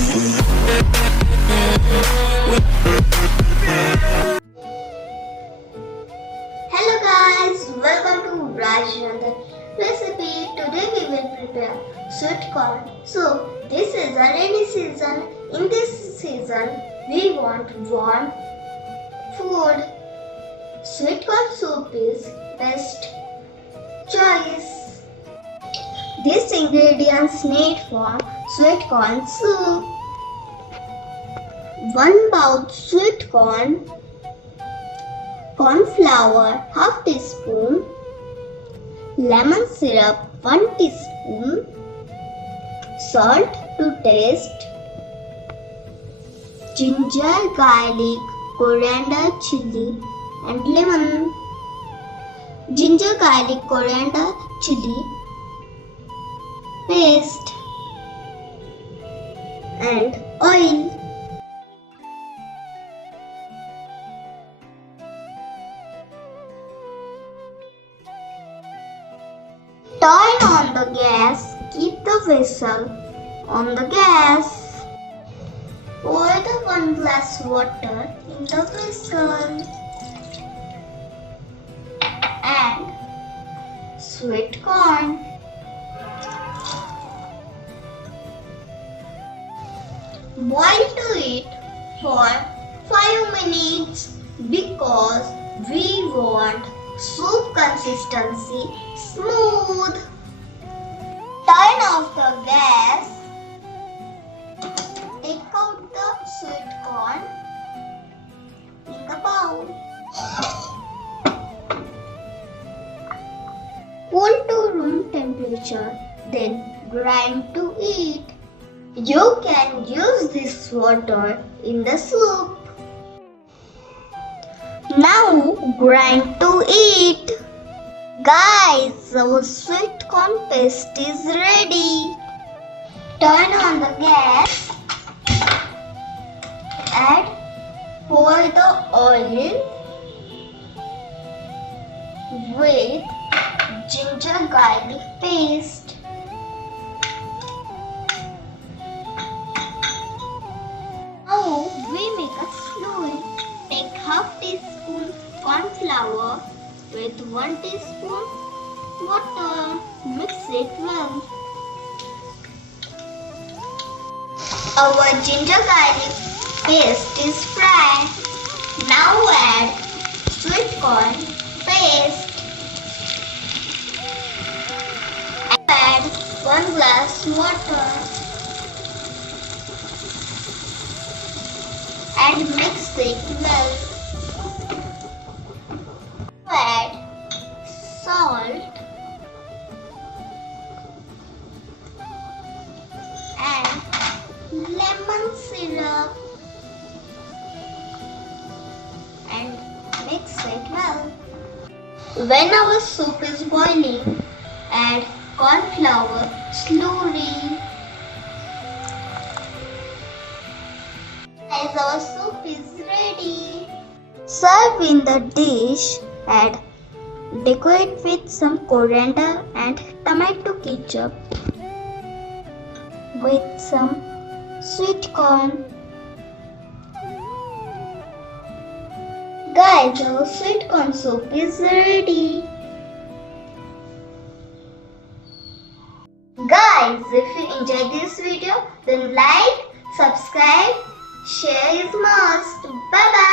Hello guys, welcome to Rajnandan recipe. Today we will prepare sweet corn. So this is a rainy season. In this season we want warm food. Sweet corn soup is best choice. These ingredients need for sweet corn soup: 1 bowl sweet corn, corn flour half teaspoon, lemon syrup 1 teaspoon, salt to taste, ginger, garlic, coriander, chili and lemon. Ginger, garlic, coriander, chili paste and oil. Turn on the gas, keep the vessel on the gas. Pour the 1 glass water in the vessel. Add sweet corn. Boil to it for 5 minutes because we want soup consistency smooth. Turn off the gas. Take out the sweet corn in the bowl. Cool to room temperature, then grind to eat. You can use this water in the soup. Now grind to eat. Guys, our sweet corn paste is ready. Turn on the gas. Pour the oil with ginger garlic paste. Now we make a slurry. Take half teaspoon corn flour with 1 teaspoon water. Mix it well. Our ginger garlic paste is fried. Now add sweet corn paste. Add 1 glass water and mix it well. Add salt and lemon syrup and mix it well. When our soup is boiling, add corn flour slowly. As our soup is ready, serve in the dish. Add decorate with some coriander and tomato ketchup with some sweet corn. Guys, our sweet corn soup is ready. Guys, if you enjoyed this video, then like, subscribe, share is must. Bye bye.